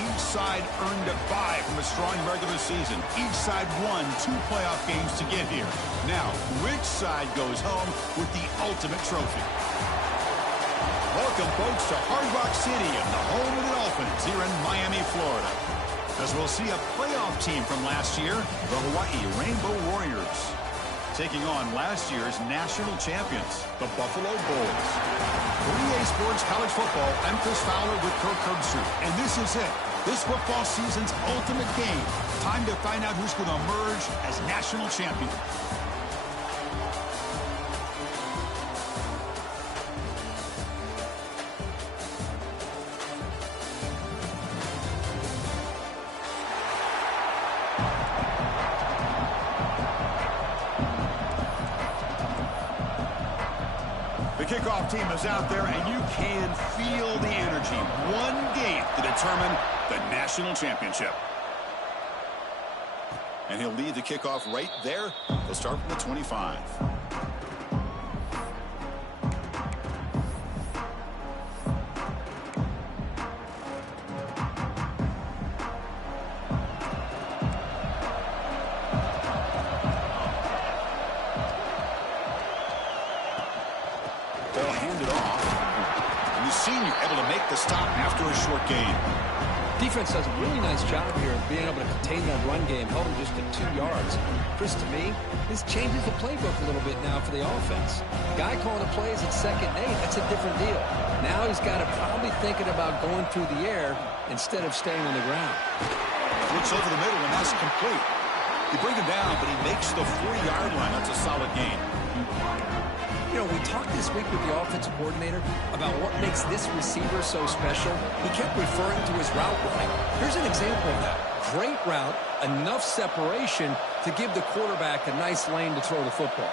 Each side earned a bye from a strong regular season. Each side won 2 playoff games to get here. Now, which side goes home with the ultimate trophy? Welcome, folks, to Hard Rock City and the home of the Dolphins here in Miami, Florida. As we'll see a playoff team from last year, the Hawaii Rainbow Warriors, taking on last year's national champions, the Buffalo Bulls. For EA Sports College Football, I'm Chris Fowler with Kirk Herbstreit, and this is it. This football season's ultimate game. Time to find out who's going to emerge as national champion. The kickoff team is out there, and you can feel the energy. One game to determine the national championship. And he'll lead the kickoff right there. They'll start from the 25. Ball handed off. And the senior able to make the stop after a short gain. Defense does a really nice job here of being able to contain that run game, held him just to 2 yards. Chris, to me, this changes the playbook a little bit now for the offense. Guy calling the plays at 2nd and 8, that's a different deal. Now he's got to probably thinking about going through the air instead of staying on the ground. Looks over the middle, and that's complete. You bring him down, but he makes the 40-yard line. That's a solid gain. You know, we talked this week with the offensive coordinator about what makes this receiver so special. He kept referring to his route running. Here's an example of that. Great route, enough separation to give the quarterback a nice lane to throw the football.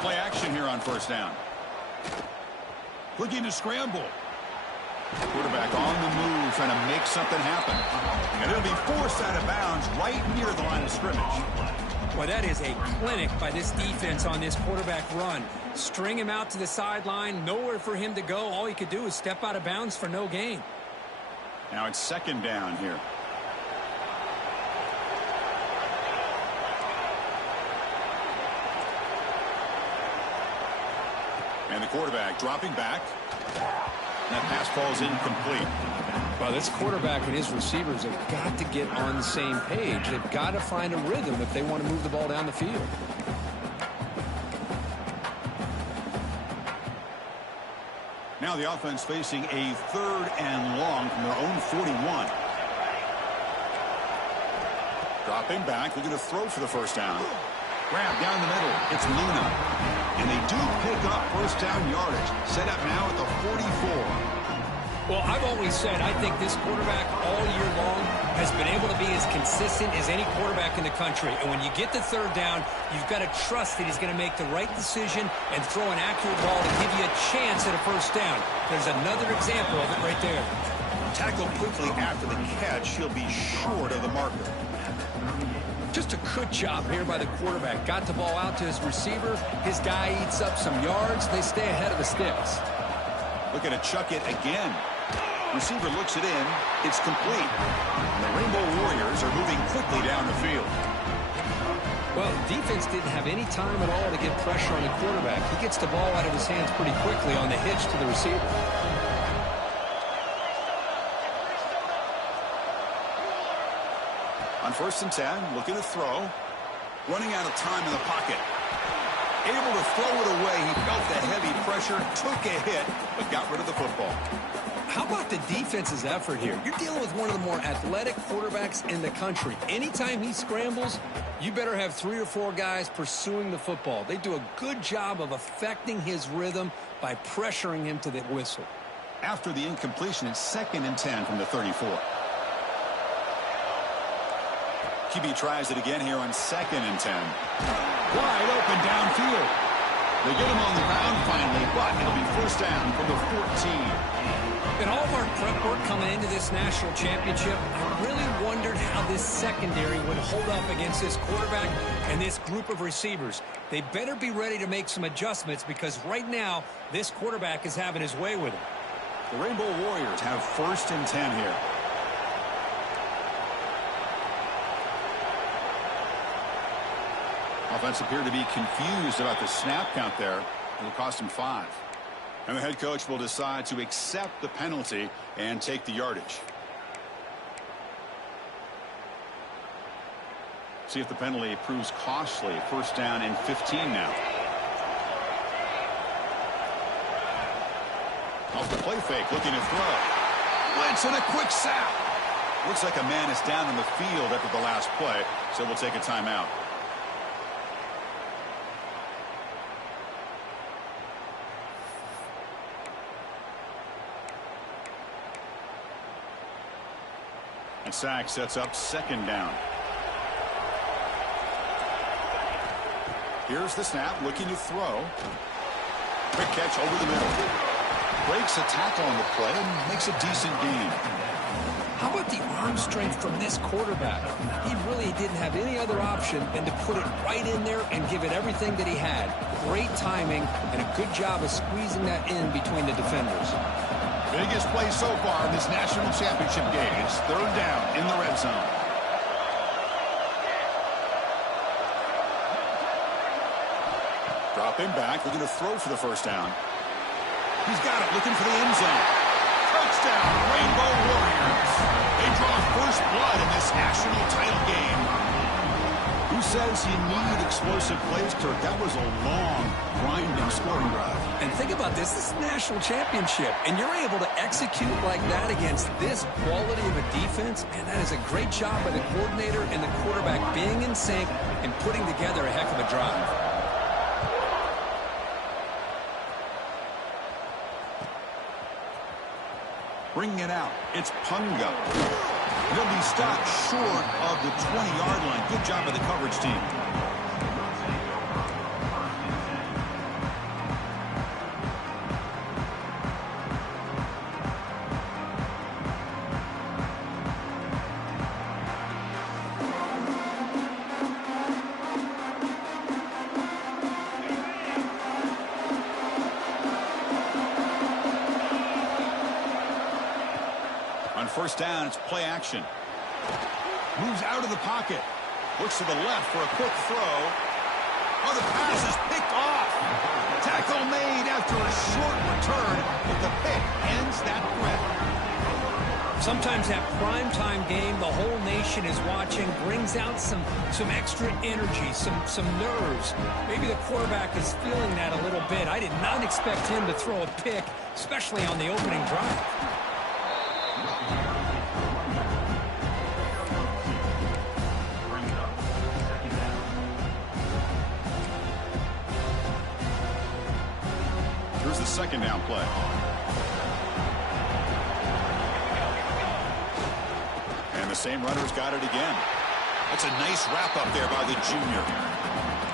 Play action here on first down. Looking to scramble. Quarterback on the move, trying to make something happen. And it'll be forced out of bounds right near the line of scrimmage. Well, that is a clinic by this defense on this quarterback run. String him out to the sideline, nowhere for him to go. All he could do is step out of bounds for no gain. Now it's 2nd down here. And the quarterback dropping back. And that pass falls incomplete. Well, this quarterback and his receivers have got to get on the same page. They've got to find a rhythm if they want to move the ball down the field. Now the offense facing a 3rd and long from their own 41. Dropping back, looking to throw for the first down. Grab down the middle. It's Luna. And they do pick up first down yardage. Set up now at the 44. Well, I've always said I think this quarterback all year long has been able to be as consistent as any quarterback in the country. And when you get the 3rd down, you've got to trust that he's going to make the right decision and throw an accurate ball to give you a chance at a first down. There's another example of it right there. Tackled quickly after the catch. He'll be short of the marker. Just a good job here by the quarterback. Got the ball out to his receiver. His guy eats up some yards. They stay ahead of the sticks. Looking to chuck it again. Receiver looks it in. It's complete. And the Rainbow Warriors are moving quickly down the field. Well, the defense didn't have any time at all to get pressure on the quarterback. He gets the ball out of his hands pretty quickly on the hitch to the receiver. On 1st and 10, looking to throw. Running out of time in the pocket. Able to throw it away. He felt the heavy pressure, took a hit, but got rid of the football. How about the defense's effort here? You're dealing with one of the more athletic quarterbacks in the country. Anytime he scrambles, you better have 3 or 4 guys pursuing the football. They do a good job of affecting his rhythm by pressuring him to the whistle. After the incompletion, it's 2nd and 10 from the 34. QB tries it again here on 2nd and 10. Wide open downfield. They get him on the ground finally, but it'll be first down from the 14. In all of our prep work coming into this national championship, I really wondered how this secondary would hold up against this quarterback and this group of receivers. They better be ready to make some adjustments because right now, this quarterback is having his way with him. The Rainbow Warriors have 1st and 10 here. Offense appeared to be confused about the snap count there. It'll cost him 5. And the head coach will decide to accept the penalty and take the yardage. See if the penalty proves costly. 1st down and 15 now. Off the play fake, looking to throw. Blitz and a quick sack. Looks like a man is down in the field after the last play, so we'll take a timeout. And sack sets up 2nd down. Here's the snap, looking to throw. Quick catch over the middle. Breaks a tackle on the play and makes a decent gain. How about the arm strength from this quarterback? He really didn't have any other option than to put it right in there and give it everything that he had. Great timing and a good job of squeezing that in between the defenders. Biggest play so far in this national championship game. It's 3rd down in the red zone. Dropping back, looking to throw for the 1st down. He's got it, looking for the end zone. Touchdown, Rainbow Warriors. They draw 1st blood in this national title game. Who says you need explosive plays, Kirk? That was a long, grinding scoring drive. And think about this. This is a national championship, and you're able to execute like that against this quality of a defense. Man, that is a great job by the coordinator and the quarterback being in sync and putting together a heck of a drive. Bringing it out, it's Punga. He'll be stopped short of the 20-yard line. Good job by the coverage team. On 1st down, it's play action. Moves out of the pocket. Looks to the left for a quick throw. Oh, the pass is picked off. Tackle made after a short return, but the pick ends that threat. Sometimes that primetime game, the whole nation is watching, brings out some extra energy, some nerves. Maybe the quarterback is feeling that a little bit. I did not expect him to throw a pick, especially on the opening drive. Here's the 2nd down play. And the same runner's got it again. That's a nice wrap up there by the junior.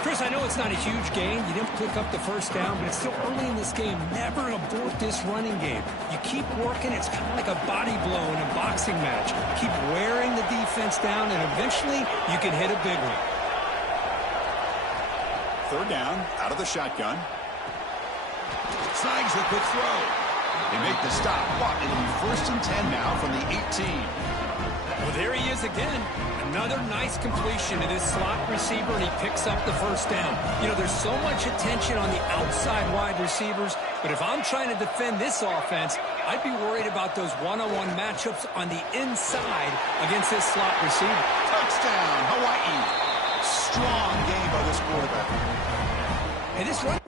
Chris, I know it's not a huge gain. You didn't pick up the 1st down, but it's still early in this game. Never abort this running game. You keep working. It's kind of like a body blow in a boxing match. Keep wearing the defense down, and eventually you can hit a big one. 3rd down, out of the shotgun. Snags the quick throw. They make the stop, but it'll be 1st and 10 now from the 18. Well, there he is again. Another nice completion to this slot receiver, and he picks up the 1st down. You know, there's so much attention on the outside wide receivers, but if I'm trying to defend this offense, I'd be worried about those one-on-one matchups on the inside against this slot receiver. Touchdown, Hawaii. Strong game by this quarterback. And this run...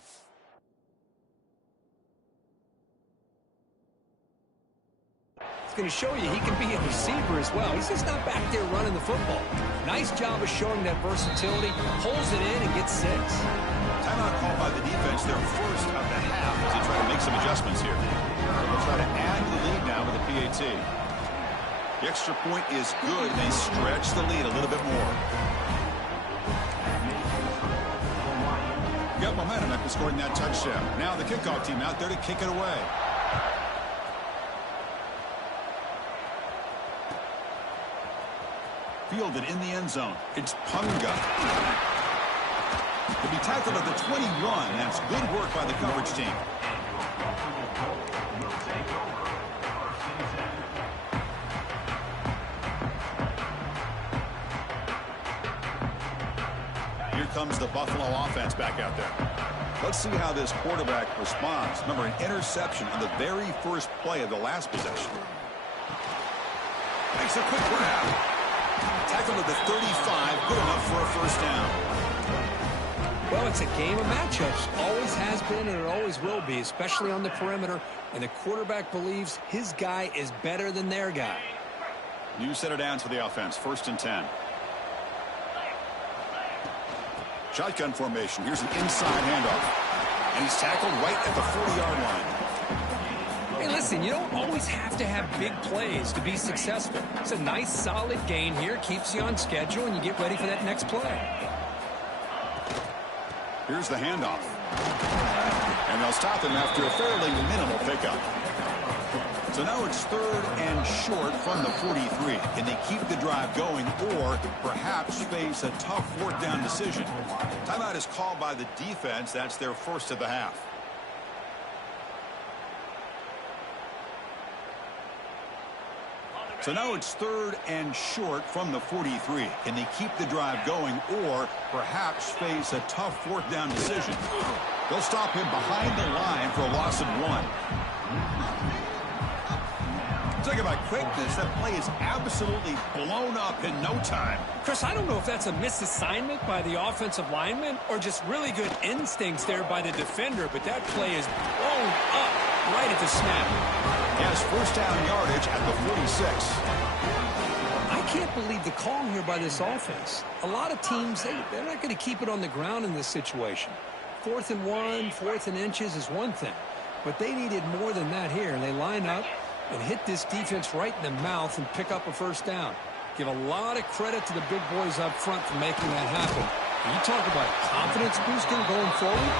going to show you he can be a receiver as well. He's just not back there running the football. Nice job of showing that versatility. Pulls it in and gets 6. Timeout called by the defense, their 1st of the half, as they try to make some adjustments here. They'll try to add to the lead now with a PAT. The extra point is good. They stretch the lead a little bit more. Got momentum after scoring that touchdown. Now the kickoff team out there to kick it away. Fielded in the end zone. It's Punga. To be tackled at the 21. That's good work by the coverage team. comes the Buffalo offense back out there. Let's see how this quarterback responds. Remember, an interception on the very first play of the last possession. Makes a quick grab. Tackle at the 35, good enough for a first down. Well, it's a game of matchups. Always has been and it always will be, especially on the perimeter. And the quarterback believes his guy is better than their guy. New set of downs for the offense. 1st and 10. Shotgun formation. Here's an inside handoff. And he's tackled right at the 40-yard line. Hey, listen, you don't always have to have big plays to be successful. It's a nice, solid gain here. Keeps you on schedule, and you get ready for that next play. Here's the handoff. And they'll stop him after a fairly minimal pickup. So now it's 3rd and short from the 43. Can they keep the drive going or perhaps face a tough 4th down decision? Timeout is called by the defense. That's their first of the half. So now it's 3rd and short from the 43. Can they keep the drive going or perhaps face a tough 4th down decision? They'll stop him behind the line for a loss of 1. Talk about quickness. That play is absolutely blown up in no time. Chris, I don't know if that's a misassignment by the offensive lineman or just really good instincts there by the defender, but that play is blown up right at the snap. Has 1st down yardage at the 46. I can't believe the call here by this offense. A lot of teams, they're not going to keep it on the ground in this situation. 4th and 1, 4th and inches is one thing, but they needed more than that here, and they line up and hit this defense right in the mouth and pick up a 1st down. Give a lot of credit to the big boys up front for making that happen. And you talk about confidence boosting going forward.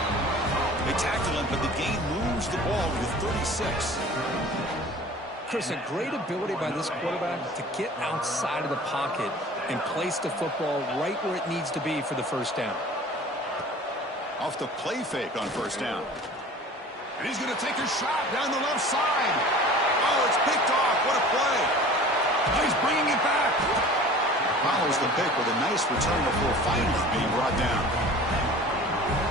They tackle him, but the game moves the ball to the 36. Chris, a great ability by this quarterback to get outside of the pocket and place the football right where it needs to be for the 1st down. Off the play fake on 1st down. And he's going to take a shot down the left side. Oh, it's picked off. What a play. Oh, he's bringing it back. Follows the pick with a nice return before finally being brought down.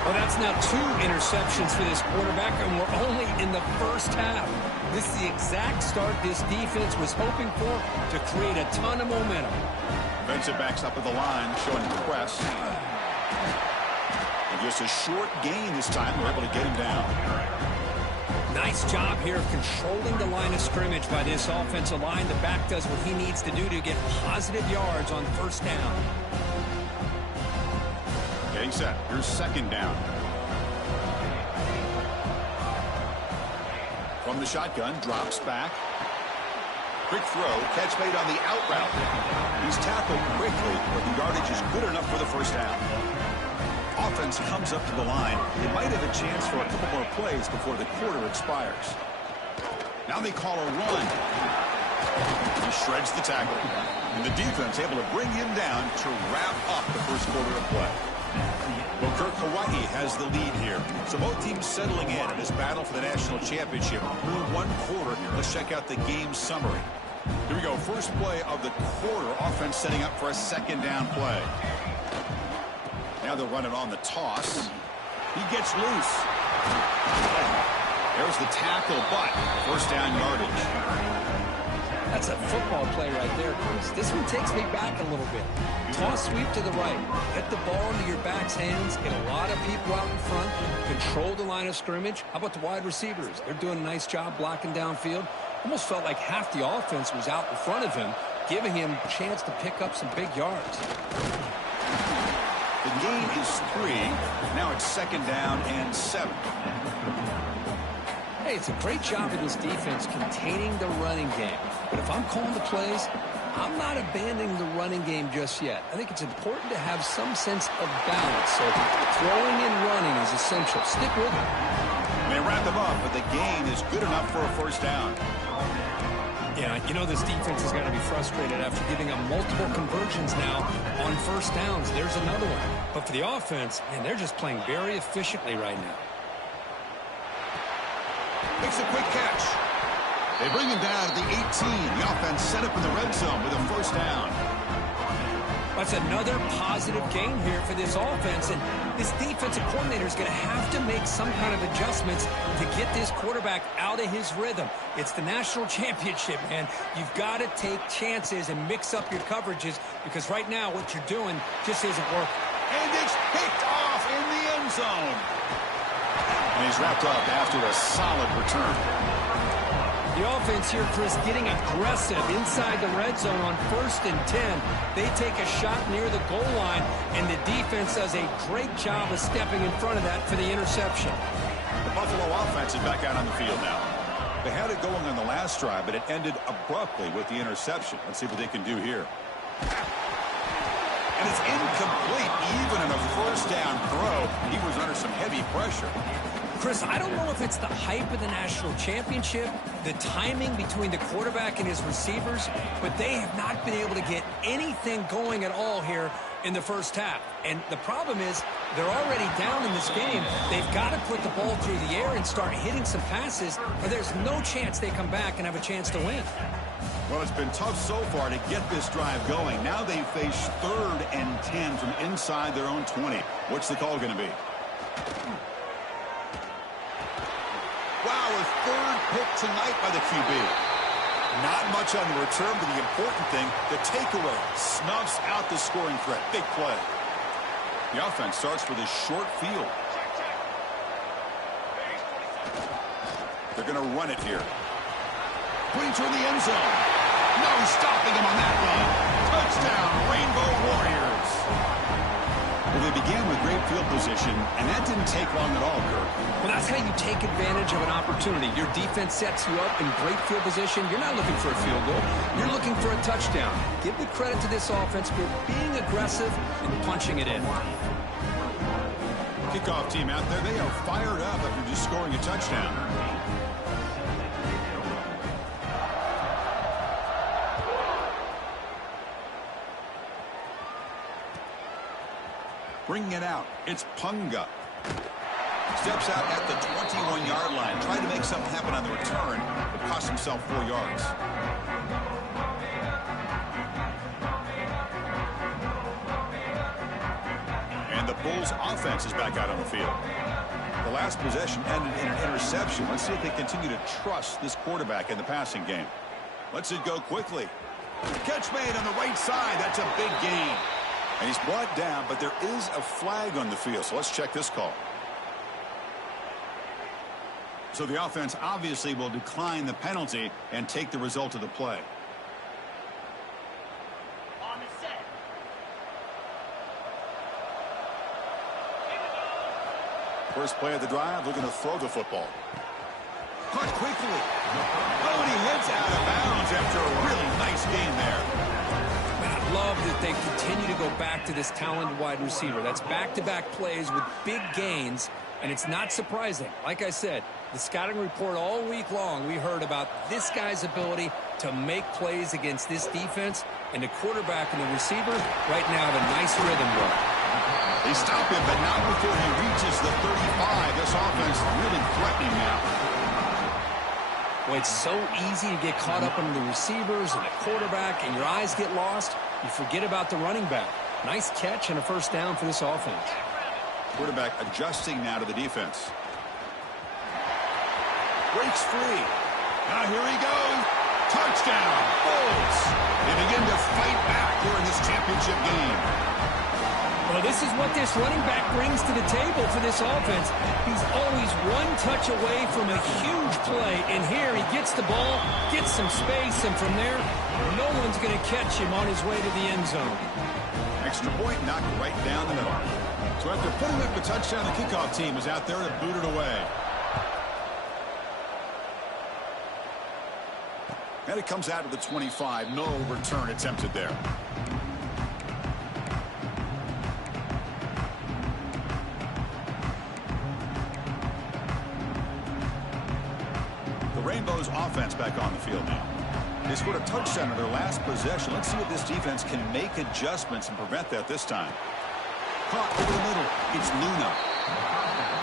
Well, that's now 2 interceptions for this quarterback, and we're only in the first half. This is the exact start this defense was hoping for to create a ton of momentum. Defensive backs up at the line, showing the press. And just a short gain this time. We're able to get him down. Nice job here of controlling the line of scrimmage by this offensive line. The back does what he needs to do to get positive yards on 1st down. Getting set. Here's 2nd down. From the shotgun, drops back. Quick throw, catch made on the out route. He's tackled quickly, but the yardage is good enough for the 1st down. Offense comes up to the line. They might have a chance for a couple more plays before the quarter expires. Now they call a run. He shreds the tackle. And the defense able to bring him down to wrap up the 1st quarter of play. Well, Kirk, Hawaii has the lead here. So both teams settling in this battle for the national championship through 1 quarter. Let's check out the game summary. Here we go. First play of the quarter. Offense setting up for a 2nd down play. Now they'll run it on the toss. He gets loose. There's the tackle, but 1st down yardage. That's a football play right there, Chris. This one takes me back a little bit. Toss sweep to the right. Get the ball into your back's hands. Get a lot of people out in front. Control the line of scrimmage. How about the wide receivers? They're doing a nice job blocking downfield. Almost felt like half the offense was out in front of him, giving him a chance to pick up some big yards. The gain is 3. Now it's 2nd down and 7. Hey, it's a great job of this defense containing the running game. But if I'm calling the plays, I'm not abandoning the running game just yet. I think it's important to have some sense of balance. So throwing and running is essential. Stick with it. They wrap them up, but the gain is good enough for a 1st down. Yeah, you know this defense is going to be frustrated after giving up multiple conversions now on 1st downs. There's another one. But for the offense, man, they're just playing very efficiently right now. Makes a quick catch. They bring him down at the 18. The offense set up in the red zone with a 1st down. That's another positive game here for this offense, and this defensive coordinator is going to have to make some kind of adjustments to get this quarterback out of his rhythm. It's the national championship, man. You've got to take chances and mix up your coverages because right now what you're doing just isn't working. And it's picked off in the end zone. And he's wrapped up after a solid return. The offense here, Chris, getting aggressive inside the red zone on 1st and 10. They take a shot near the goal line, and the defense does a great job of stepping in front of that for the interception. The Buffalo offense is back out on the field now. They had it going on the last drive, but it ended abruptly with the interception. Let's see what they can do here. And it's incomplete, even in a first down throw. He was under some heavy pressure. Chris, I don't know if it's the hype of the national championship, the timing between the quarterback and his receivers, but they have not been able to get anything going at all here in the first half. And the problem is they're already down in this game. They've got to put the ball through the air and start hitting some passes, or there's no chance they come back and have a chance to win. Well, it's been tough so far to get this drive going. Now they face 3rd and 10 from inside their own 20. What's the call going to be? Wow, a 3rd pick tonight by the QB. Not much on the return, but the important thing, the takeaway, snuffs out the scoring threat. Big play. The offense starts with a short field. They're going to run it here. Putting toward the end zone. No stopping him on that run. Touchdown, Rainbow Warriors. Well, they began with great field position, and that didn't take long at all, Kirk. Well, that's how you take advantage of an opportunity. Your defense sets you up in great field position. You're not looking for a field goal. You're looking for a touchdown. Give the credit to this offense for being aggressive and punching it in. Kickoff team out there, they are fired up after just scoring a touchdown. Bringing it out, it's Punga. Steps out at the 21-yard line. Tried to make something happen on the return, but cost himself 4 yards. And the Bulls offense is back out on the field. The last possession ended in an interception. Let's see if they continue to trust this quarterback in the passing game. Lets it go quickly. Catch made on the right side. That's a big gain. And he's brought down, but there is a flag on the field, so let's check this call. So the offense obviously will decline the penalty and take the result of the play. On the set. First play of the drive, looking to throw the football. Caught quickly. Oh, and he heads out of bounds after a really nice game there. Love that they continue to go back to this talented wide receiver. That's back-to-back plays with big gains, and it's not surprising. Like I said, the scouting report all week long, we heard about this guy's ability to make plays against this defense, and the quarterback and the receiver right now have a nice rhythm going. They stop him, but not before he reaches the 35. This offense really threatening now. Well, it's so easy to get caught up in the receivers and the quarterback, and your eyes get lost. You forget about the running back. Nice catch and a first down for this offense. Quarterback adjusting now to the defense. Breaks free. Now here he goes. Touchdown, Bulls. They begin to fight back here in this championship game. Well, this is what this running back brings to the table for this offense. He's always one touch away from a huge play, and here he gets the ball, gets some space, and from there, no one's going to catch him on his way to the end zone. Extra point knocked right down the middle. So after putting up the touchdown, the kickoff team is out there to boot it away. And it comes out of the 25. No return attempted there. Rainbow's offense back on the field now. They scored a touchdown in their last possession. Let's see if this defense can make adjustments and prevent that this time. Caught over the middle. It's Luna.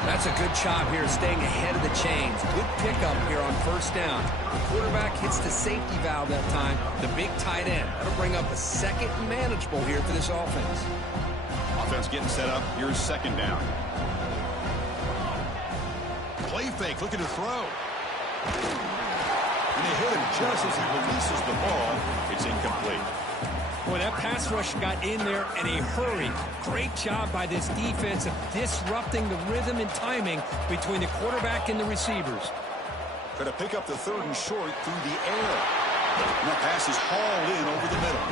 That's a good job here, staying ahead of the chains. Good pickup here on first down. The quarterback hits the safety valve that time, the big tight end. That'll bring up a second and manageable here for this offense. Offense getting set up. Here's second down. Play fake, looking to throw. And they hit him just as he releases the ball. It's incomplete. Boy, that pass rush got in there in a hurry. Great job by this defense of disrupting the rhythm and timing between the quarterback and the receivers. Going to pick up the third and short through the air. And that pass is hauled in over the middle.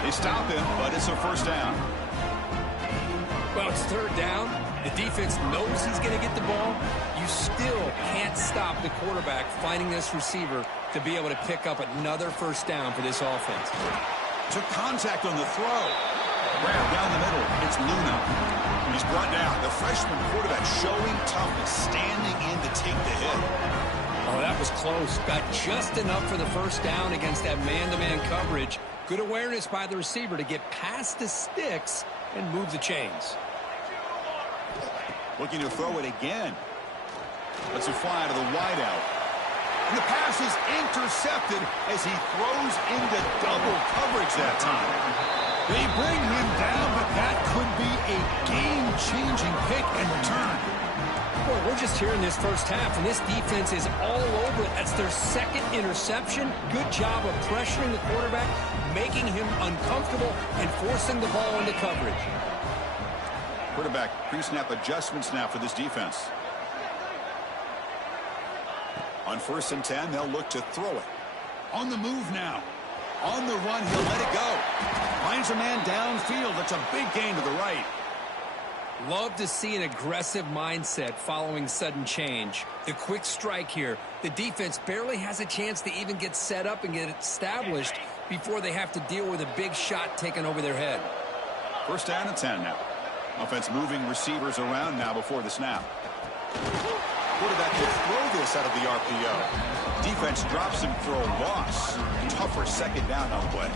They stop him, but it's a first down. Well, it's third down. The defense knows he's going to get the ball. You still can't stop the quarterback finding this receiver to be able to pick up another first down for this offense. Took contact on the throw. Grab down the middle. It's Luna. He's brought down. The freshman quarterback showing toughness, standing in to take the hit. Oh, that was close. Got just enough for the first down against that man-to-man coverage. Good awareness by the receiver to get past the sticks and move the chains. Looking to throw it again. Lets it fly to the wideout. And the pass is intercepted as he throws into double coverage that time. They bring him down, but that could be a game-changing pick and return. Boy, we're just here in this first half, and this defense is all over it. That's their second interception. Good job of pressuring the quarterback, making him uncomfortable, and forcing the ball into coverage. Quarterback pre-snap adjustments now for this defense. On 1st and 10, they'll look to throw it. On the move now. On the run, he'll let it go. Finds a man downfield. That's a big gain to the right. Love to see an aggressive mindset following sudden change. The quick strike here. The defense barely has a chance to even get set up and get established before they have to deal with a big shot taken over their head. 1st down and 10 now. Offense moving receivers around now before the snap. Quarterback can throw this out of the RPO. Defense drops him for a loss. Tougher second down on the way.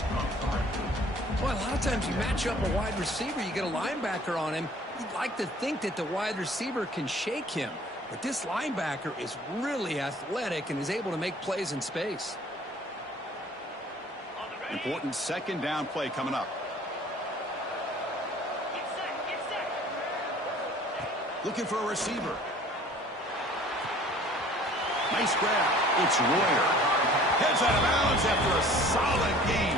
Well, a lot of times you match up a wide receiver, you get a linebacker on him. You'd like to think that the wide receiver can shake him. But this linebacker is really athletic and is able to make plays in space. Important second down play coming up. Looking for a receiver. Nice grab. It's Royer. Heads out of bounds after a solid gain.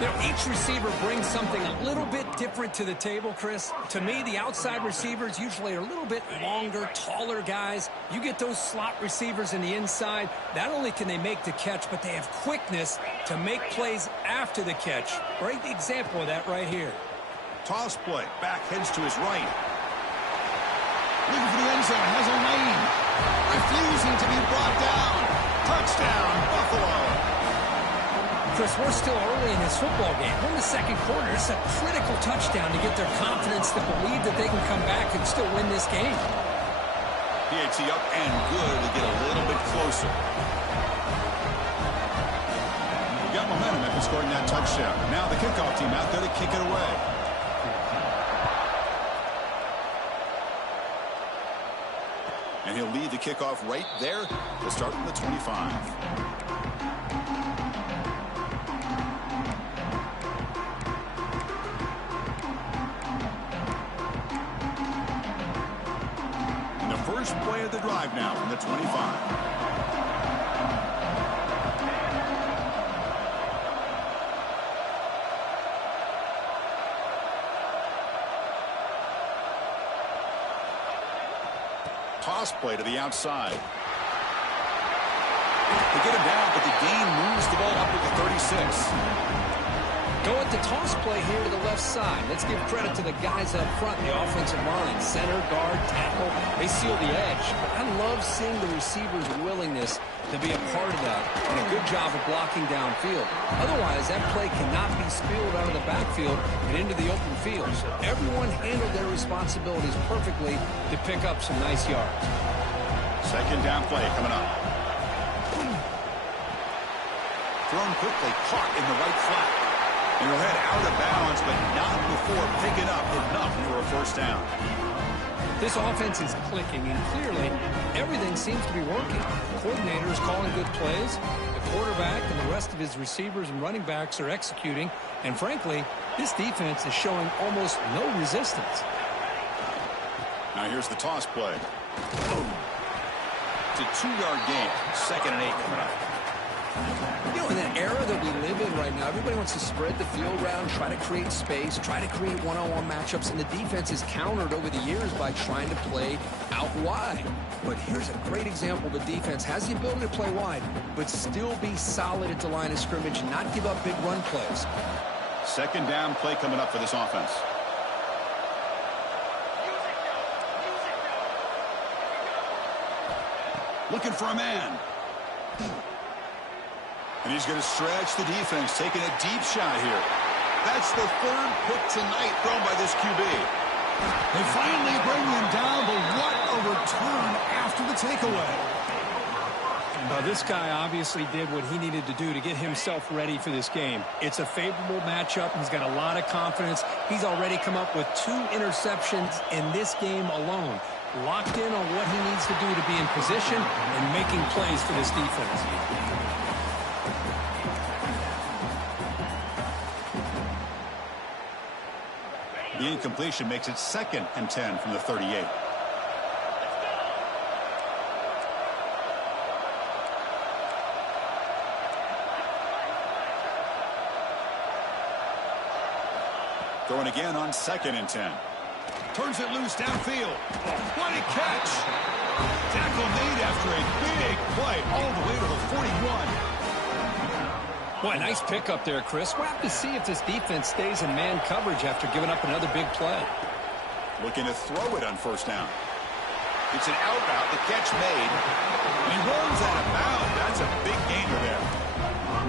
Now, each receiver brings something a little bit different to the table, Chris. To me, the outside receivers usually are a little bit longer, taller guys. You get those slot receivers in the inside, not only can they make the catch, but they have quickness to make plays after the catch. Great example of that right here. Toss play. Back heads to his right. Looking for the end zone. Has a lane. Refusing to be brought down. Touchdown, Buffalo. Chris, we're still early in this football game. We're in the second quarter. It's a critical touchdown to get their confidence to believe that they can come back and still win this game. PAT up and good to get a little bit closer. You got momentum after scoring that touchdown. Now the kickoff team out there to kick it away. And he'll lead the kickoff right there to start from the 25. And the first play of the drive now from the 25. Toss play to the outside. They get him down, but the gain moves the ball up to the 36. Go at the toss play here to the left side. Let's give credit to the guys up front, the offensive line. Center, guard, tackle, they seal the edge. I love seeing the receiver's willingness to be a part of that and a good job of blocking downfield. Otherwise, that play cannot be spilled out of the backfield and into the open field. So everyone handled their responsibilities perfectly to pick up some nice yards. Second down play coming up. Thrown quickly, caught in the right flat. And he'll head out of bounds, but not before picking up enough for a first down. This offense is clicking, and clearly everything seems to be working. The coordinator is calling good plays. The quarterback and the rest of his receivers and running backs are executing. And frankly, this defense is showing almost no resistance. Now here's the toss play. It's a 2-yard gain. 2nd and 8 coming up. You know, in that era that we live in right now, everybody wants to spread the field around, try to create space, try to create one-on-one matchups, and the defense is countered over the years by trying to play out wide. But here's a great example. The defense has the ability to play wide, but still be solid at the line of scrimmage and not give up big run plays. 2nd down play coming up for this offense. Looking for a man. And he's going to stretch the defense, taking a deep shot here. That's the 3rd pick tonight thrown by this QB. They finally bring him down, but what a return after the takeaway. This guy obviously did what he needed to do to get himself ready for this game. It's a favorable matchup. He's got a lot of confidence. He's already come up with 2 interceptions in this game alone. Locked in on what he needs to do to be in position and making plays for this defense. The incompletion makes it 2nd and 10 from the 38. Throwing again on 2nd and 10. Turns it loose downfield. What a catch! Tackle made after a big play all the way to the 41. Boy, nice pickup there, Chris. We'll have to see if this defense stays in man coverage after giving up another big play. Looking to throw it on 1st down. It's an out route, the catch made. And he runs out of bounds. That's a big gainer there.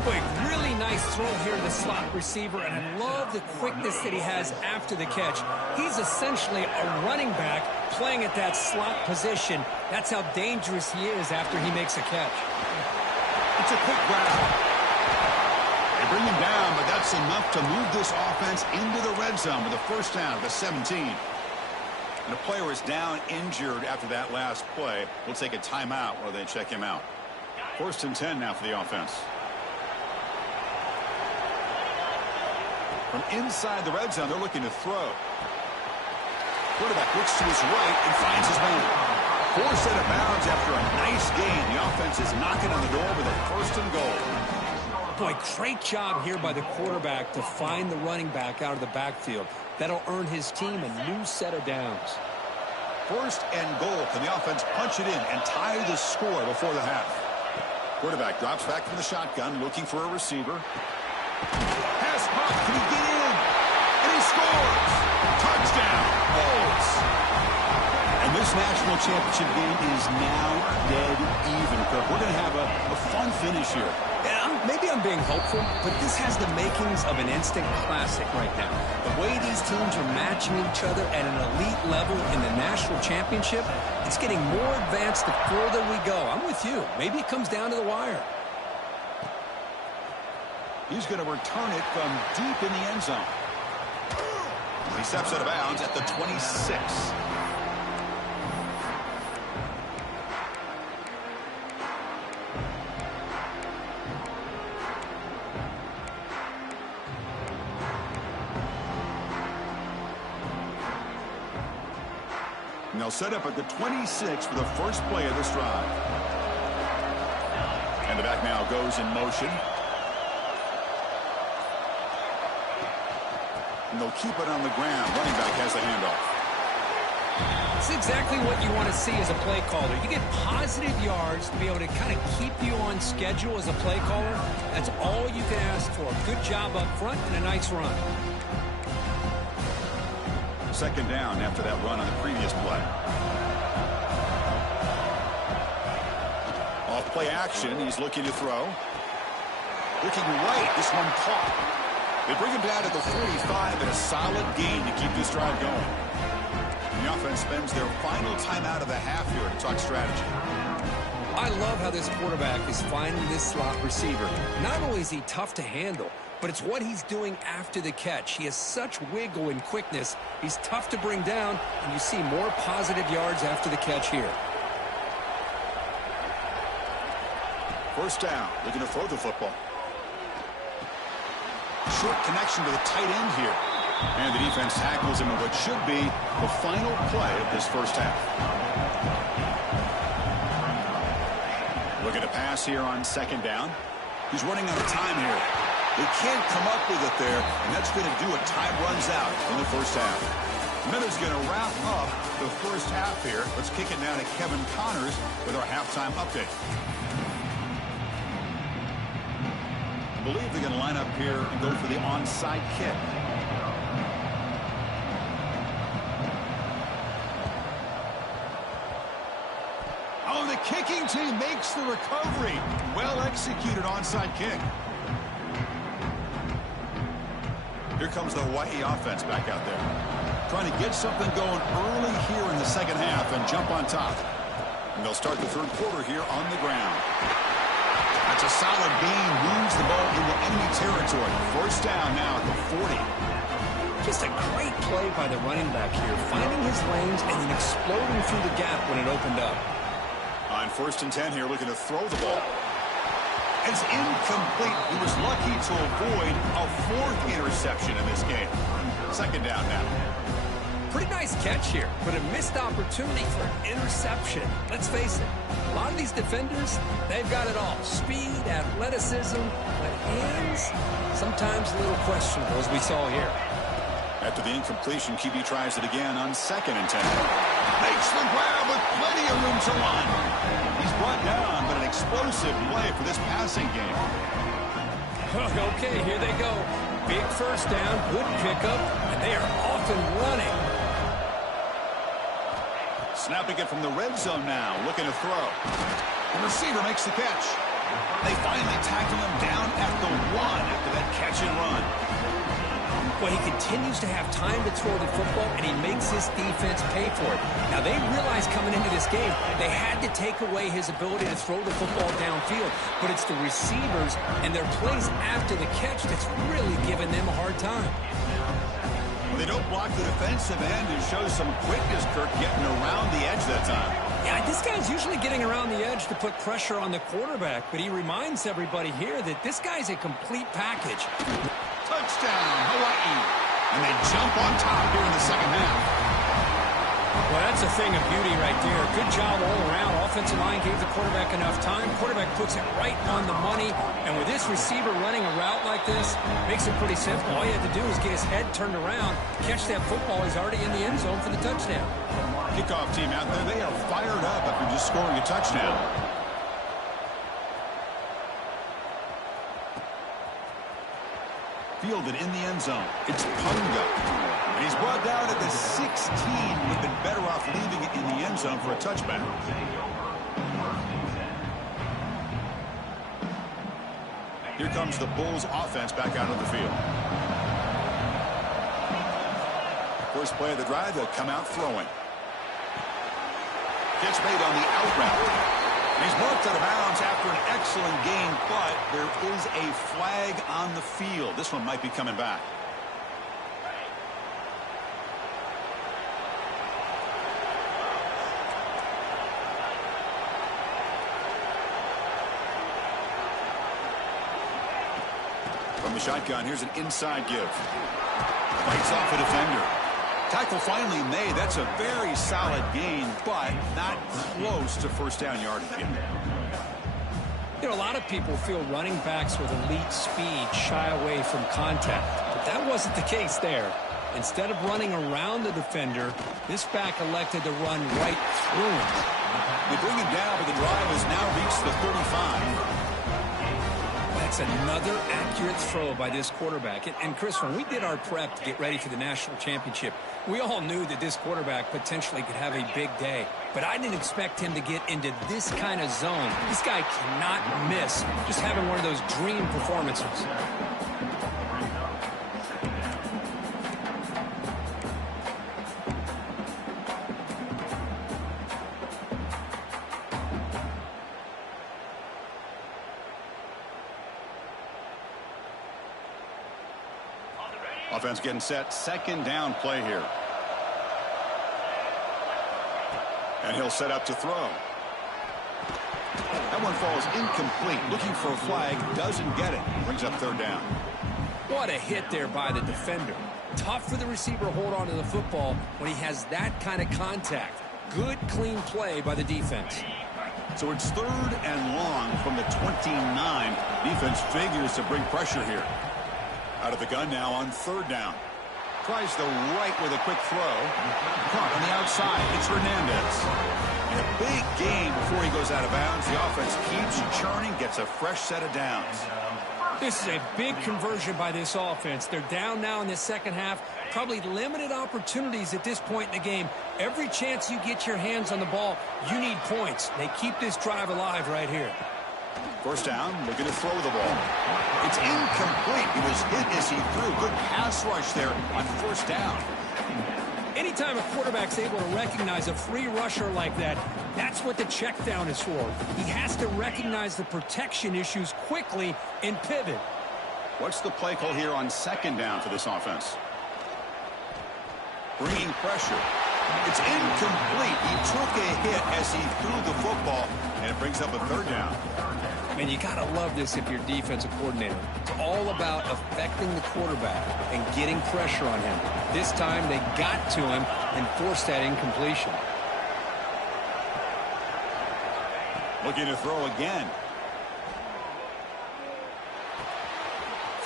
Boy, really nice throw here to the slot receiver, and I love the quickness that he has after the catch. He's essentially a running back playing at that slot position. That's how dangerous he is after he makes a catch. It's a quick grab. They bring him down, but that's enough to move this offense into the red zone with a 1st down at the 17. And a player is down injured after that last play. We'll take a timeout while they check him out. 1st and 10 now for the offense. From inside the red zone, they're looking to throw. Quarterback looks to his right and finds his man. 4 set of bounds after a nice gain. The offense is knocking on the door with a 1st and goal. Boy, great job here by the quarterback to find the running back out of the backfield. That'll earn his team a new set of downs. 1st and goal. Can the offense punch it in and tie the score before the half? Quarterback drops back from the shotgun, looking for a receiver. Pass pop. Can he get in? And he scores. Touchdown. Bolts. And this national championship game is now dead even, Kirk. We're going to have a fun finish here. Yeah, maybe I'm being hopeful, but this has the makings of an instant classic right now. The way these teams are matching each other at an elite level in the national championship, it's getting more advanced the further we go. I'm with you. Maybe it comes down to the wire. He's going to return it from deep in the end zone. He steps out of bounds at the 26. And they'll set up at the 26 for the first play of this drive. And the back now goes in motion. And they'll keep it on the ground. Running back has the handoff. It's exactly what you want to see as a play caller. You get positive yards to be able to kind of keep you on schedule as a play caller. That's all you can ask for. Good job up front and a nice run. 2nd down after that run on the previous play. Off play action. He's looking to throw. Looking right. This one caught. They bring him down to the 45 and a solid gain to keep this drive going. And the offense spends their final timeout of the half here to talk strategy. I love how this quarterback is finding this slot receiver. Not only is he tough to handle, but it's what he's doing after the catch. He has such wiggle and quickness. He's tough to bring down, and you see more positive yards after the catch here. First down, looking to throw the football. Short connection to the tight end here. And the defense tackles him in what should be the final play of this first half. Looking to pass here on second down. He's running out of time here. They can't come up with it there, and that's going to do it. Time runs out in the first half. Miller's going to wrap up the first half here. Let's kick it now to Kevin Connors with our halftime update. I believe they're going to line up here and go for the onside kick. Oh, the kicking team makes the recovery. Well executed onside kick. Here comes the Hawaii offense back out there. Trying to get something going early here in the second half and jump on top. And they'll start the third quarter here on the ground. That's a solid gain. Moves the ball into enemy territory. First down now at the 40. Just a great play by the running back here. Finding his lanes and then exploding through the gap when it opened up. On 1st and 10 here, looking to throw the ball. It's incomplete. He was lucky to avoid a 4th interception in this game. Second down now. Pretty nice catch here, but a missed opportunity for an interception. Let's face it, a lot of these defenders, they've got it all. Speed, athleticism, but hands, sometimes a little questionable, as we saw here. After the incompletion, QB tries it again on 2nd and 10. Makes the grab with plenty of room to run. He's brought down, but an explosive play for this passing game. Okay, here they go. Big first down, good pickup, and they are off and running. Snapping it from the red zone now, looking to throw. The receiver makes the catch. They finally tackle him down at the 1 after that catch and run. Well, he continues to have time to throw the football, and he makes his defense pay for it. Now, they realized coming into this game, they had to take away his ability to throw the football downfield. But it's the receivers and their plays after the catch that's really giving them a hard time. They don't block the defensive end and show some quickness, Kirk, getting around the edge that time. Yeah, this guy's usually getting around the edge to put pressure on the quarterback, but he reminds everybody here that this guy's a complete package. Touchdown, Hawaii. And they jump on top here in the second half. Well, that's a thing of beauty right there. Good job all around. Offensive line gave the quarterback enough time. Quarterback puts it right on the money. And with this receiver running a route like this, makes it pretty simple. All you have to do is get his head turned around, catch that football. He's already in the end zone for the touchdown. Kickoff team out there, they are fired up after just scoring a touchdown. Fielded in the end zone. It's Punga. And he's brought down at the 16. Would have been better off leaving it in the end zone for a touchback. Here comes the Bulls offense back out on the field. First play of the drive, they'll come out throwing. Catch made on the out route. He's marked out of bounds after an excellent game, but there is a flag on the field. This one might be coming back. From the shotgun, here's an inside give. Fights off a defender. Tackle finally made. That's a very solid gain, but not close to first down yardage yet. You know, a lot of people feel running backs with elite speed shy away from contact, but that wasn't the case there. Instead of running around the defender, this back elected to run right through him. They bring him down, but the drive has now reached the 35. That's another accurate throw by this quarterback. And Chris, when we did our prep to get ready for the national championship, we all knew that this quarterback potentially could have a big day. But I didn't expect him to get into this kind of zone. This guy cannot miss just having one of those dream performances. Offense getting set. Second down play here. And he'll set up to throw. That one falls incomplete. Looking for a flag. Doesn't get it. Brings up third down. What a hit there by the defender. Tough for the receiver to hold on to the football when he has that kind of contact. Good, clean play by the defense. So it's third and long from the 29. Defense figures to bring pressure here. Out of the gun now on third down. Tries the right with a quick throw. Caught on the outside. It's Hernandez. And a big gain before he goes out of bounds. The offense keeps churning, gets a fresh set of downs. This is a big conversion by this offense. They're down now in the second half. Probably limited opportunities at this point in the game. Every chance you get your hands on the ball, you need points. They keep this drive alive right here. First down, looking to throw the ball. It's incomplete. He was hit as he threw. Good pass rush there on first down. Anytime a quarterback's able to recognize a free rusher like that, that's what the check down is for. He has to recognize the protection issues quickly and pivot. What's the play call here on second down for this offense? Bringing pressure. It's incomplete. He took a hit as he threw the football, and it brings up a third down. And you got to love this if you're defensive coordinator. It's all about affecting the quarterback and getting pressure on him. This time they got to him and forced that incompletion. Looking to throw again.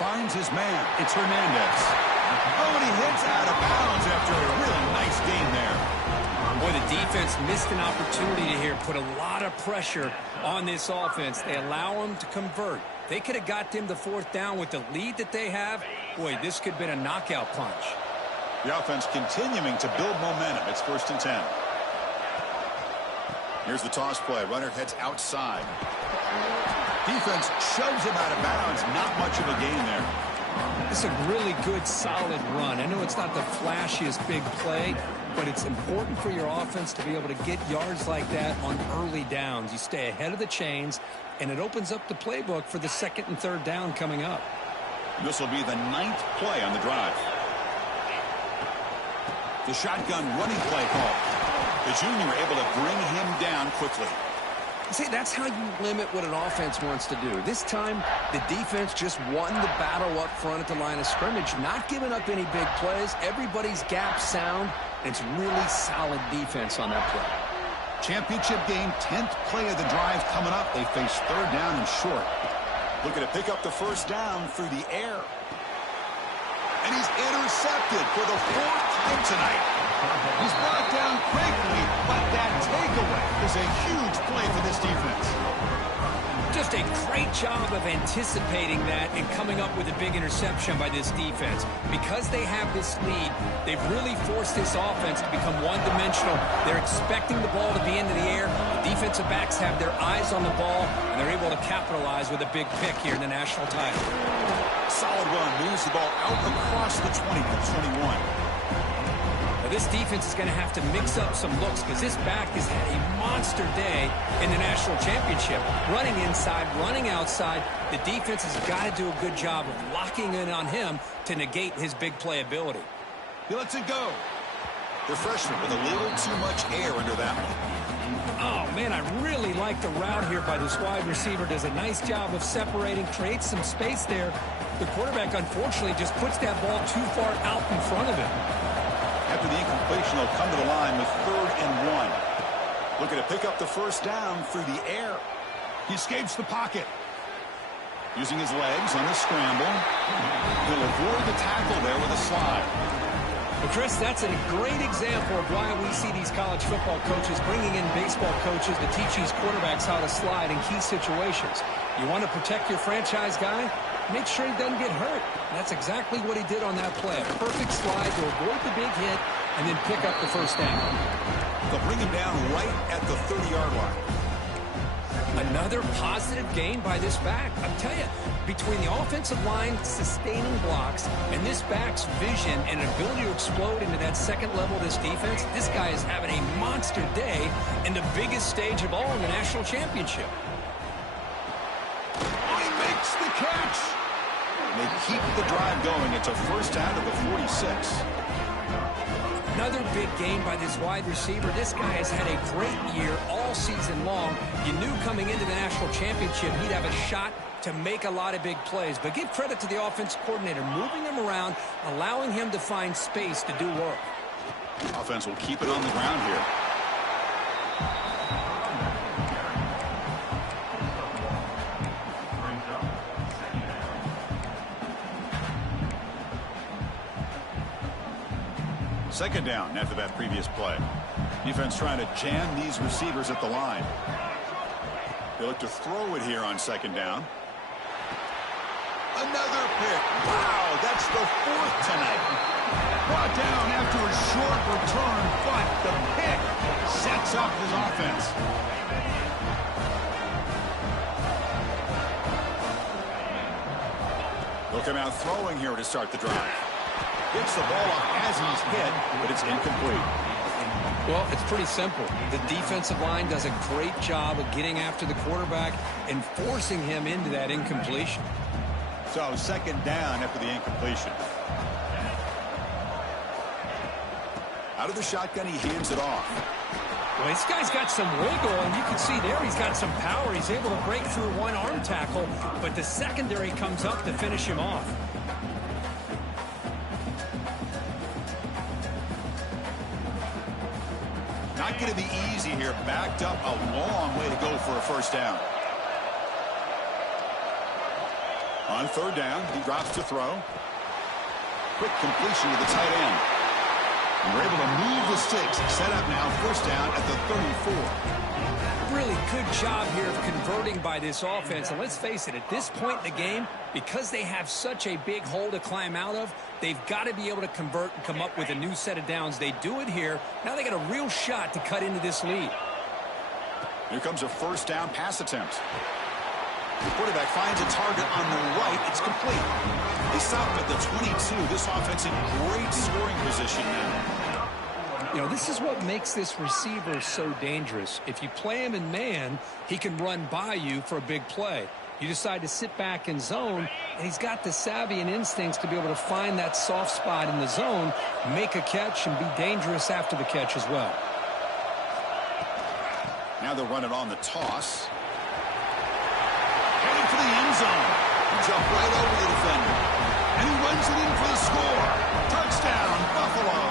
Finds his man. It's Hernandez. Oh, and he hits out of bounds after a really nice gain there. Boy, the defense missed an opportunity here, put a lot of pressure on this offense. They allow them to convert. They could have got them the fourth down with the lead that they have. Boy, this could have been a knockout punch. The offense continuing to build momentum. It's 1st and 10. Here's the toss play. Runner heads outside. Defense shoves him out of bounds. Not much of a gain there. This is a really good, solid run. I know it's not the flashiest big play, but it's important for your offense to be able to get yards like that on early downs. You stay ahead of the chains, and it opens up the playbook for the second and third down coming up. This will be the 9th play on the drive. The shotgun running play call. The junior able to bring him down quickly. See, that's how you limit what an offense wants to do. This time, the defense just won the battle up front at the line of scrimmage, not giving up any big plays. Everybody's gap sound. It's really solid defense on that play. Championship game, 10th play of the drive coming up. They face third down and short. Looking to pick up the first down through the air. And he's intercepted for the 4th time tonight. He's brought down quickly, but that takeaway is a huge play for this defense. Just a great job of anticipating that and coming up with a big interception by this defense. Because they have this lead, they've really forced this offense to become one-dimensional. They're expecting the ball to be into the air. The defensive backs have their eyes on the ball, and they're able to capitalize with a big pick here in the national title. Solid run, moves the ball out across the 20 to 21. This defense is going to have to mix up some looks because this back has had a monster day in the national championship. Running inside, running outside. The defense has got to do a good job of locking in on him to negate his big play ability. He lets it go. The freshman with a little too much air under that one. Oh, man, I really like the route here by this wide receiver. Does a nice job of separating, creates some space there. The quarterback, unfortunately, just puts that ball too far out in front of him. After the incompletion, they'll come to the line with 3rd and 1. Looking to pick up the first down through the air. He escapes the pocket. Using his legs on the scramble. He'll avoid the tackle there with a slide. Well, Chris, that's a great example of why we see these college football coaches bringing in baseball coaches to teach these quarterbacks how to slide in key situations. You want to protect your franchise guy? Make sure he doesn't get hurt. That's exactly what he did on that play. A perfect slide to avoid the big hit and then pick up the first down. They'll bring him down right at the 30-yard line. Another positive gain by this back. I'm telling you, between the offensive line sustaining blocks and this back's vision and ability to explode into that second level of this defense, this guy is having a monster day in the biggest stage of all in the national championship. Oh, he makes the catch. And they keep the drive going. It's a first down to the 46. Another big game by this wide receiver. This guy has had a great year all season long. You knew coming into the national championship he'd have a shot to make a lot of big plays. But give credit to the offense coordinator, moving him around, allowing him to find space to do work. Offense will keep it on the ground here. Second down after that previous play. Defense trying to jam these receivers at the line. They look to throw it here on second down. Another pick. Wow, that's the fourth tonight. Brought down after a short return, but the pick sets up his offense. They'll come out throwing here to start the drive. Gets the ball off as he's hit, but it's incomplete. Well, it's pretty simple. The defensive line does a great job of getting after the quarterback and forcing him into that incompletion. So second down after the incompletion. Out of the shotgun, he hands it off. Well, this guy's got some wiggle, and you can see there he's got some power. He's able to break through one arm tackle, but the secondary comes up to finish him off. Not going to be easy here. Backed up a long way to go for a first down. On third down, he drops to throw. Quick completion to the tight end. And we're able to move the sticks. Set up now, first down at the 34. Really good job here of converting by this offense. And let's face it, at this point in the game, because they have such a big hole to climb out of, they've got to be able to convert and come up with a new set of downs. They do it here. Now they got a real shot to cut into this lead. Here comes a first down pass attempt. The quarterback finds a target on the right. It's complete. They stop at the 22. This offense in great scoring position now. You know, this is what makes this receiver so dangerous. If you play him in man, he can run by you for a big play. You decide to sit back in zone, and he's got the savvy and instincts to be able to find that soft spot in the zone, make a catch, and be dangerous after the catch as well. Now they'll run it on the toss. Heading for the end zone. He jumped right over the defender. And he runs it in for the score. Touchdown, Buffalo.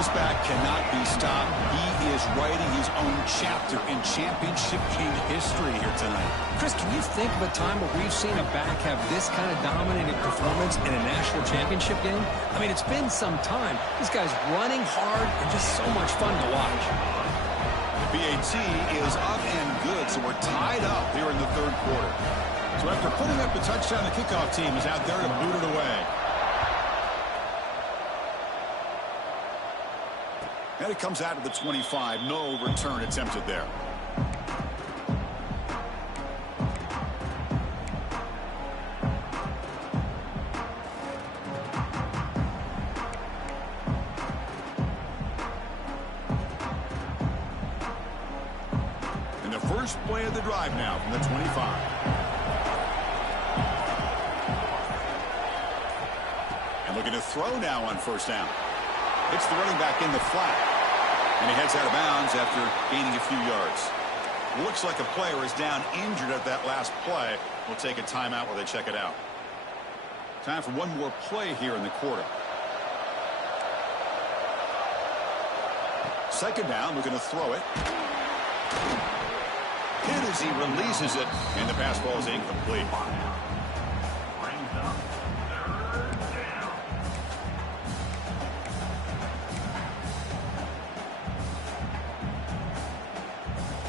This back cannot be stopped. He is writing his own chapter in championship game history here tonight. Chris, can you think of a time where we've seen a back have this kind of dominating performance in a national championship game? I mean, it's been some time. This guy's running hard and just so much fun to watch. The BAT is up and good, so we're tied up here in the third quarter. So after putting up the touchdown, the kickoff team is out there to boot it away. And it comes out to the 25. No return attempted there. And the first play of the drive now from the 25. And looking to throw now on first down. It's the running back in the flat. And he heads out of bounds after gaining a few yards. Looks like a player is down injured at that last play. We'll take a timeout while they check it out. Time for one more play here in the quarter. Second down, looking to throw it. Hit as he releases it, and the pass ball is incomplete.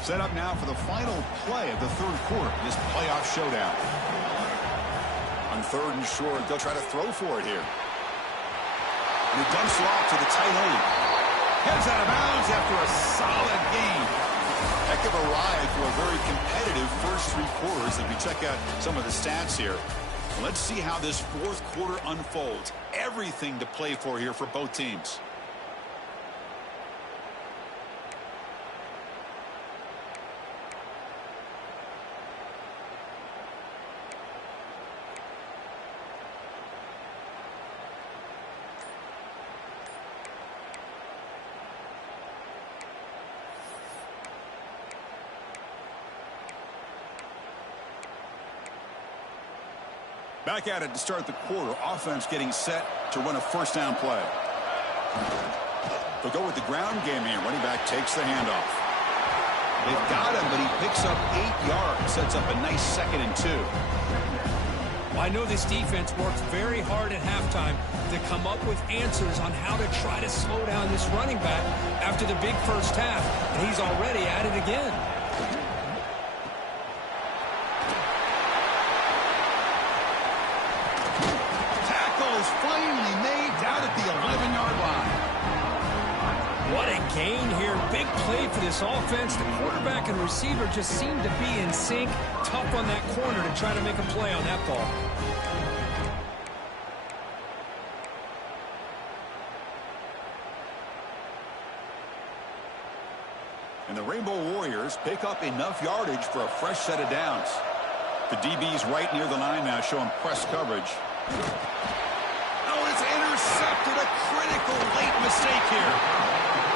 Set up now for the final play of the third quarter, this playoff showdown. On third and short, they'll try to throw for it here. And he dumps it off to the tight end. Heads out of bounds after a solid game. Heck of a ride through a very competitive first three quarters as we check out some of the stats here. Let's see how this fourth quarter unfolds. Everything to play for here for both teams. Back at it to start the quarter. Offense getting set to run a first down play. They'll go with the ground game here. Running back takes the handoff. They've got him, but he picks up 8 yards. Sets up a nice 2nd and 2. Well, I know this defense worked very hard at halftime to come up with answers on how to try to slow down this running back after the big first half. And he's already at it again. Finally made down at the 11-yard line. What a gain here. Big play for this offense. The quarterback and receiver just seem to be in sync. Tough on that corner to try to make a play on that ball. And the Rainbow Warriors pick up enough yardage for a fresh set of downs. The DB's right near the line now, showing press coverage. Intercepted, a critical late mistake here.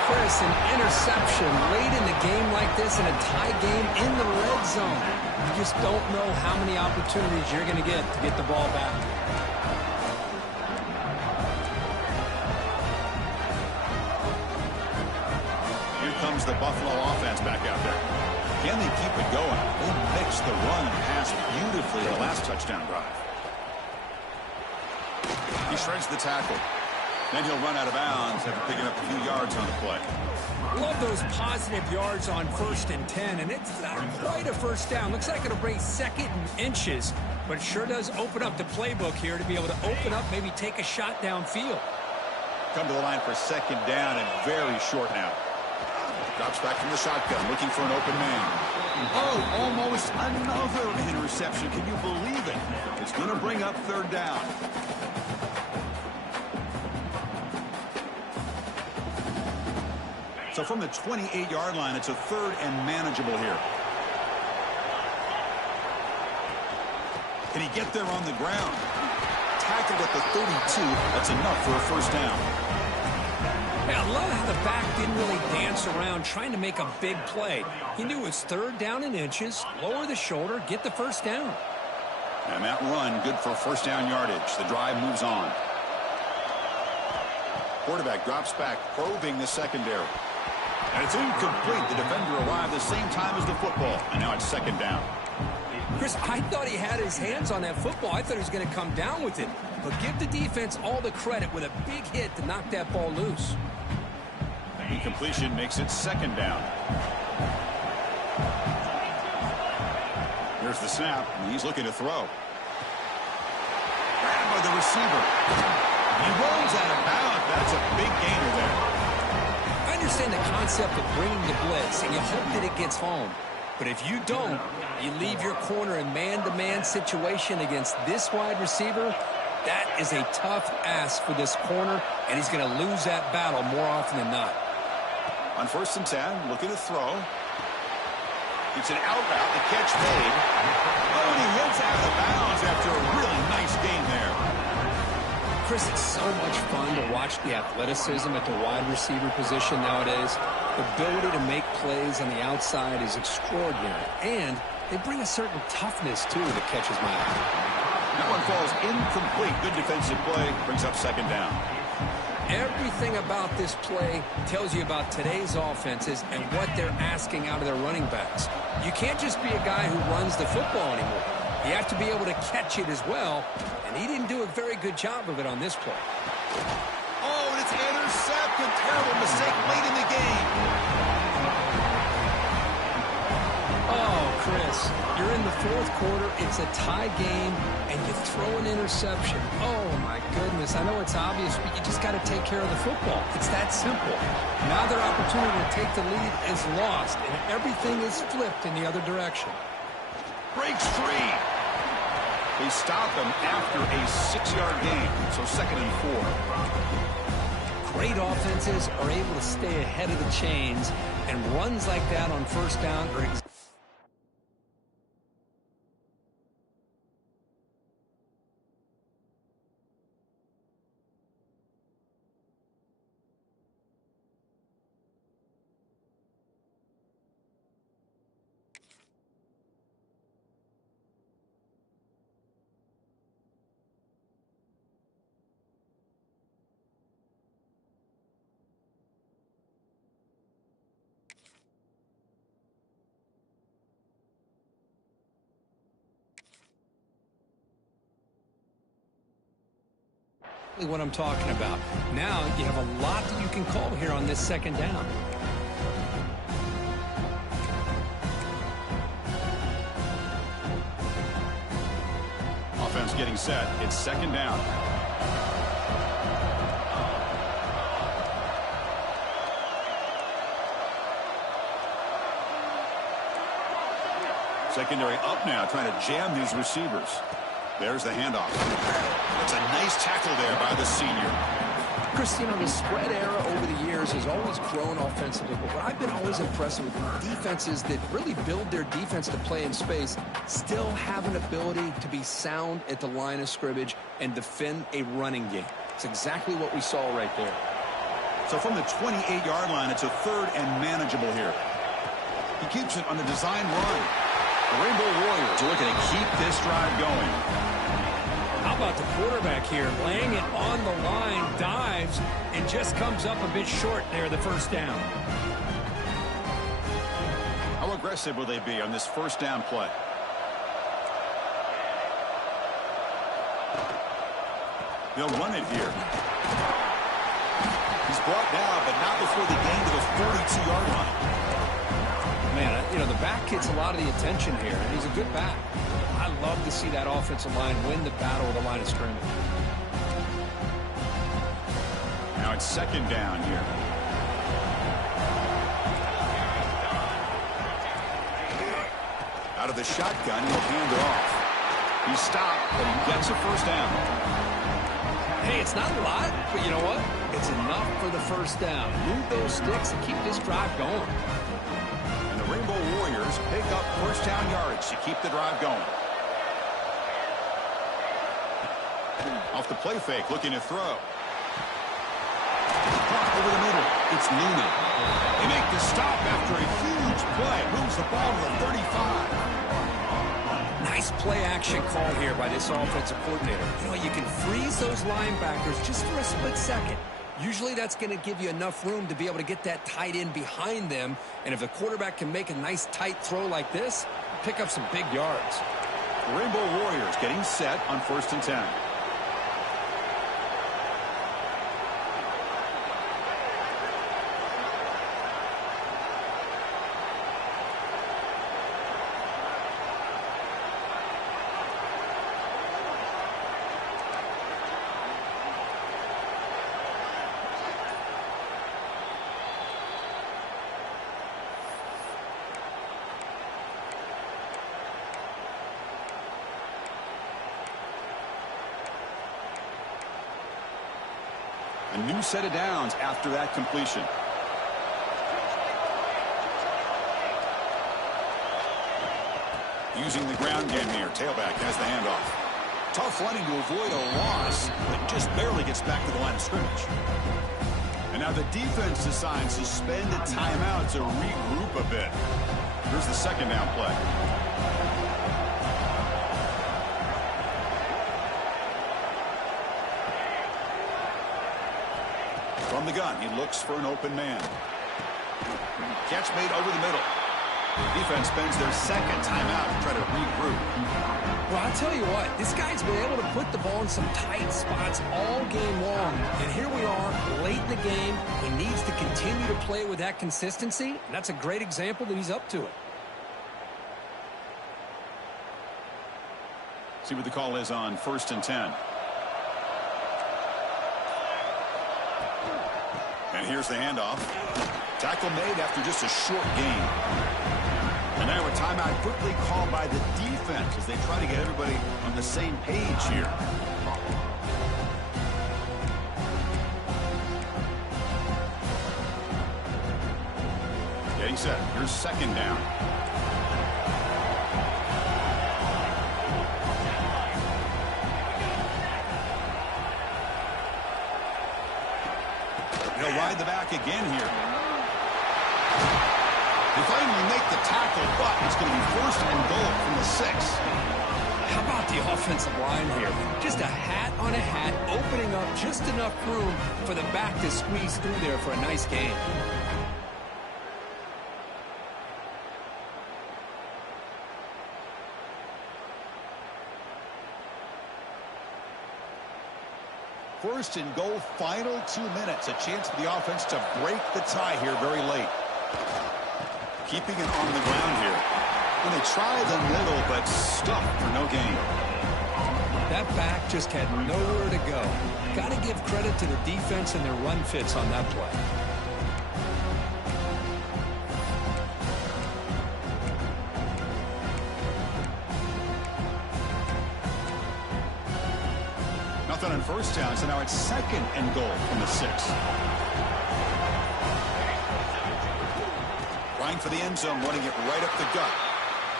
Chris, an interception late in the game like this in a tie game in the red zone. You just don't know how many opportunities you're going to get the ball back. Here comes the Buffalo offense back out there. Can they keep it going? They mix the run and pass beautifully in the last touchdown drive. He shreds the tackle. Then he'll run out of bounds after picking up a few yards on the play. Love those positive yards on 1st and 10, and it's not quite a first down. Looks like it'll bring 2nd and inches, but it sure does open up the playbook here to be able to open up, maybe take a shot downfield. Come to the line for 2nd down and very short now. Drops back from the shotgun, looking for an open man. Oh, almost another interception. Can you believe it? It's going to bring up 3rd down. So from the 28-yard line, it's a 3rd and manageable here. Can he get there on the ground? Tackled at the 32. That's enough for a first down. Yeah, I love how the back didn't really dance around trying to make a big play. He knew it was 3rd down and inches, lower the shoulder, get the first down. And that run, good for first down yardage. The drive moves on. Quarterback drops back, probing the secondary. And it's incomplete. The defender arrived the same time as the football. And now it's 2nd down. Chris, I thought he had his hands on that football. I thought he was going to come down with it. But give the defense all the credit with a big hit to knock that ball loose. Incompletion makes it 2nd down. Here's the snap. And he's looking to throw. Grabbed by the receiver. He rolls out of bounds. That's a big gainer there. I understand the concept of bringing the blitz, and you hope that it gets home. But if you don't, you leave your corner in man-to-man situation against this wide receiver. That is a tough ask for this corner, and he's going to lose that battle more often than not. On 1st and 10, looking to throw. It's an out route. The catch made. Oh, and he hits out of bounds after a really nice gain there. Chris, it's so much fun to watch the athleticism at the wide receiver position nowadays. The ability to make plays on the outside is extraordinary, and they bring a certain toughness, too, that catches my eye. That one falls incomplete. Good defensive play. Brings up 2nd down. Everything about this play tells you about today's offenses and what they're asking out of their running backs. You can't just be a guy who runs the football anymore. You have to be able to catch it as well, and he didn't do a very good job of it on this play. Oh, and it's intercepted. Terrible mistake late in the game. Oh, Chris, you're in the 4th quarter. It's a tie game, and you throw an interception. Oh, my goodness. I know it's obvious, but you just got to take care of the football. It's that simple. Now their opportunity to take the lead is lost, and everything is flipped in the other direction. Breaks free. They stop him after a 6-yard gain, so 2nd and 4. Great offenses are able to stay ahead of the chains, and runs like that on 1st down are exactly what I'm talking about. Now you have a lot that you can call here on this second down. Offense getting set. It's second down. Secondary up now, trying to jam these receivers. There's the handoff. That's a nice tackle there by the senior. Chris, you know, the spread era over the years has always grown offensively, but what I've been always impressed with defenses that really build their defense to play in space still have an ability to be sound at the line of scrimmage and defend a running game. It's exactly what we saw right there. So from the 28-yard line, it's a third and manageable here. He keeps it on the design run. The Rainbow Warriors are looking to keep this drive going. How about the quarterback here? Laying it on the line, dives, and just comes up a bit short there, the first down. How aggressive will they be on this first down play? They'll run it here. He's brought down, but not before they gain to the 42-yard line. Man, you know, the back gets a lot of the attention here, and he's a good back. I love to see that offensive line win the battle of the line of scrimmage. Now it's second down here. Out of the shotgun, he'll hand it off. He's stopped, but he gets a first down. Hey, it's not a lot, but you know what? It's enough for the first down. Move those sticks and keep this drive going. And the Rainbow Warriors pick up first down yardage to keep the drive going. Off the play fake, looking to throw. Caught over the middle. It's Noonan. They make the stop after a huge play. Moves the ball to the 35. Nice play action call here by this offensive coordinator. You know, you can freeze those linebackers just for a split second. Usually that's going to give you enough room to be able to get that tight end behind them. And if the quarterback can make a nice tight throw like this, pick up some big yards. The Rainbow Warriors getting set on 1st and 10. A new set of downs after that completion. Using the ground game here. Tailback has the handoff. Tough running to avoid a loss, but just barely gets back to the line of scrimmage. And now the defense decides to spend a timeout to regroup a bit. Here's the second down play. From the gun, he looks for an open man. Catch made over the middle. Defense spends their second timeout to try to regroup. Well, I'll tell you what, this guy's been able to put the ball in some tight spots all game long. And here we are, late in the game. He needs to continue to play with that consistency. And that's a great example that he's up to it. See what the call is on 1st and 10. And here's the handoff. Tackle made after just a short gain. And now a timeout quickly called by the defense as they try to get everybody on the same page here. Getting set. Here's second down. He'll ride the back again here. They finally make the tackle, but it's going to be 1st and goal from the 6. How about the offensive line here? Just a hat on a hat, opening up just enough room for the back to squeeze through there for a nice gain. First and goal, final 2 minutes. A chance for the offense to break the tie here very late. Keeping it on the ground here. And they try the middle, but stuffed for no gain. That back just had nowhere to go. Got to give credit to the defense and their run fits on that play. Nothing on first down, so now it's second and goal from the 6. Trying for the end zone, running it right up the gut.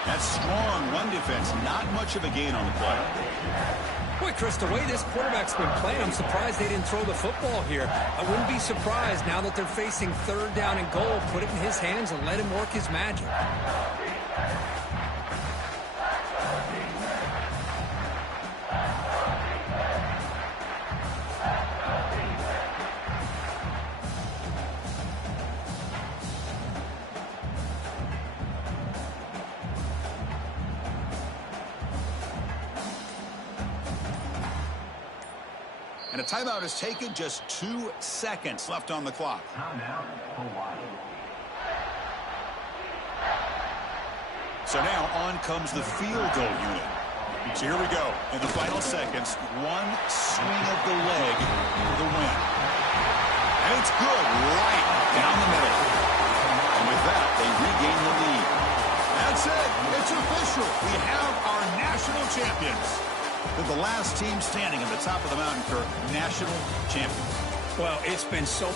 That strong run defense, not much of a gain on the play. Boy, Chris, the way this quarterback's been playing, I'm surprised they didn't throw the football here. I wouldn't be surprised now that they're facing third down and goal. Put it in his hands and let him work his magic. And a timeout is taken, just 2 seconds left on the clock. So now on comes the field goal unit. So here we go. In the final seconds, one swing of the leg for the win. And it's good right down the middle. And with that, they regain the lead. That's it. It's official. We have our national champions. They're the last team standing at the top of the mountain for national champions. Well, it's been so...